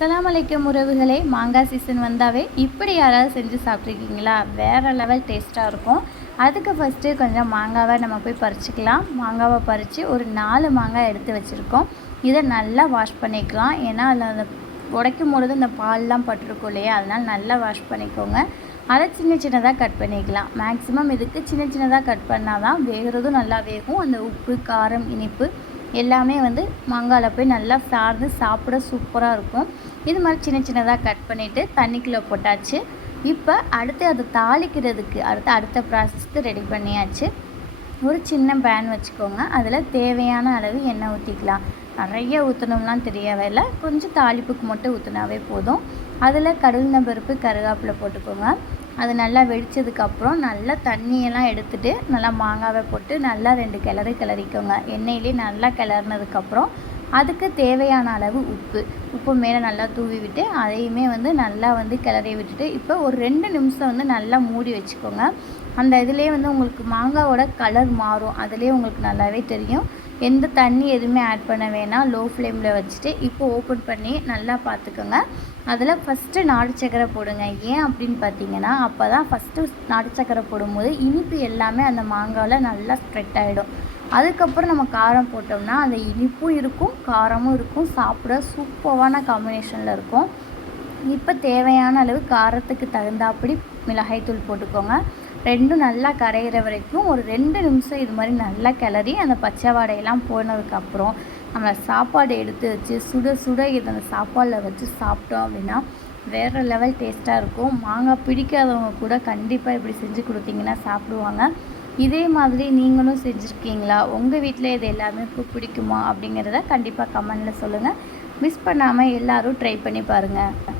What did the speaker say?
அஸ்லாம் அலைக்கும் உறவுகளே மாங்காய் சீசன் வந்தாவே இப்படி யாராவது செஞ்சு சாப்பிட்ருக்கீங்களா வேறு லெவல் டேஸ்ட்டாக இருக்கும். அதுக்கு ஃபஸ்ட்டு கொஞ்சம் மாங்காவை நம்ம போய் பறிச்சுக்கலாம். மாங்காவை பறித்து ஒரு நாலு மாங்காய் எடுத்து வச்சுருக்கோம். இதை நல்லா வாஷ் பண்ணிக்கலாம். ஏன்னா அதில் அந்த உடைக்கும் பொழுது இந்த பால்லாம் பட்டிருக்கும் இல்லையா? அதனால் நல்லா வாஷ் பண்ணிக்கோங்க. அதை சின்ன சின்னதாக கட் பண்ணிக்கலாம். மேக்ஸிமம் இதுக்கு சின்ன சின்னதாக கட் பண்ணால் தான் வேகிறதும் நல்லா வேகும். அந்த உப்பு காரம் இனிப்பு எல்லாமே வந்து மாங்காயில் போய் நல்லா சார்ந்து சாப்பிட சூப்பராக இருக்கும். இது மாதிரி சின்ன சின்னதாக கட் பண்ணிவிட்டு தண்ணிக்குள்ளே போட்டாச்சு. இப்போ அடுத்து அதை தாளிக்கிறதுக்கு அடுத்து அடுத்த ப்ராசஸ்க்கு ரெடி பண்ணியாச்சு. ஒரு சின்ன பேன் வச்சுக்கோங்க. அதில் தேவையான அளவு எண்ணெய் ஊற்றிக்கலாம் நிறைய ஊற்றணும்லாம் தெரியவே இல்லை. கொஞ்சம் தாளிப்புக்கு மட்டும் ஊற்றினாவே போதும். அதில் கடுகு பருப்பு கருவேப்பிலை போட்டுக்கோங்க. அது நல்லா வெடித்ததுக்கப்புறம் நல்லா தண்ணியெல்லாம் எடுத்துகிட்டு நல்லா மாங்காவை போட்டு நல்லா ரெண்டு கிளறு கிளறிக்கோங்க. எண்ணெயிலே நல்லா கிளறினதுக்கப்புறம் அதுக்கு தேவையான அளவு உப்பு. உப்பு மேலே நல்லா தூவி விட்டு அதையுமே வந்து நல்லா வந்து கிளறி விட்டுட்டு இப்போ ஒரு ரெண்டு நிமிஷம் வந்து நல்லா மூடி வச்சுக்கோங்க. அந்த இதுலேயே வந்து உங்களுக்கு மாங்காவோட கலர் மாறும். அதுலேயே உங்களுக்கு நல்லாவே தெரியும். எந்த தண்ணி எதுவுமே ஆட் பண்ண வேணாம். லோ ஃப்ளேமில் வச்சுட்டு இப்போ ஓப்பன் பண்ணி நல்லா பார்த்துக்கோங்க. அதில் ஃபஸ்ட்டு நாடு சக்கரை போடுங்க. ஏன் அப்படின்னு பார்த்தீங்கன்னா அப்போ தான் ஃபஸ்ட்டு நாட்டு சக்கரை போடும்போது இனிப்பு எல்லாமே அந்த மாங்காவில் நல்லா ஸ்ப்ரெட் ஆகிடும் அதுக்கப்புறம் நம்ம காரம் போட்டோம்னா அந்த இனிப்பும் இருக்கும் காரமும் இருக்கும். சாப்பிட சூப்பரான காம்பினேஷனில் இருக்கும். இப்போ தேவையான அளவு காரத்துக்கு தகுந்தாப்படி மிளகாய்த்தூள் போட்டுக்கோங்க. ரெண்டும் நல்லா கரையிற வரைக்கும் ஒரு ரெண்டு நிமிஷம் இது மாதிரி நல்லா கிளறி அந்த பச்சை வாடையெல்லாம் போனதுக்கப்புறம் நம்ம சாப்பாடு எடுத்து வச்சு சுட சுட இது அந்த சாப்பாடில் வச்சு சாப்பிட்டோம் அப்படின்னா வேறு லெவல் டேஸ்ட்டாக இருக்கும். மாங்காய் பிடிக்காதவங்க கூட கண்டிப்பாக இப்படி செஞ்சு கொடுத்தீங்கன்னா சாப்பிடுவாங்க. இதே மாதிரி நீங்களும் செஞ்சுருக்கீங்களா? உங்கள் வீட்டில் இது எல்லாமே பிடிக்குமா அப்படிங்கிறத கண்டிப்பாக கமெண்டில் சொல்லுங்கள் மிஸ் பண்ணாமல் எல்லோரும் ட்ரை பண்ணி பாருங்கள்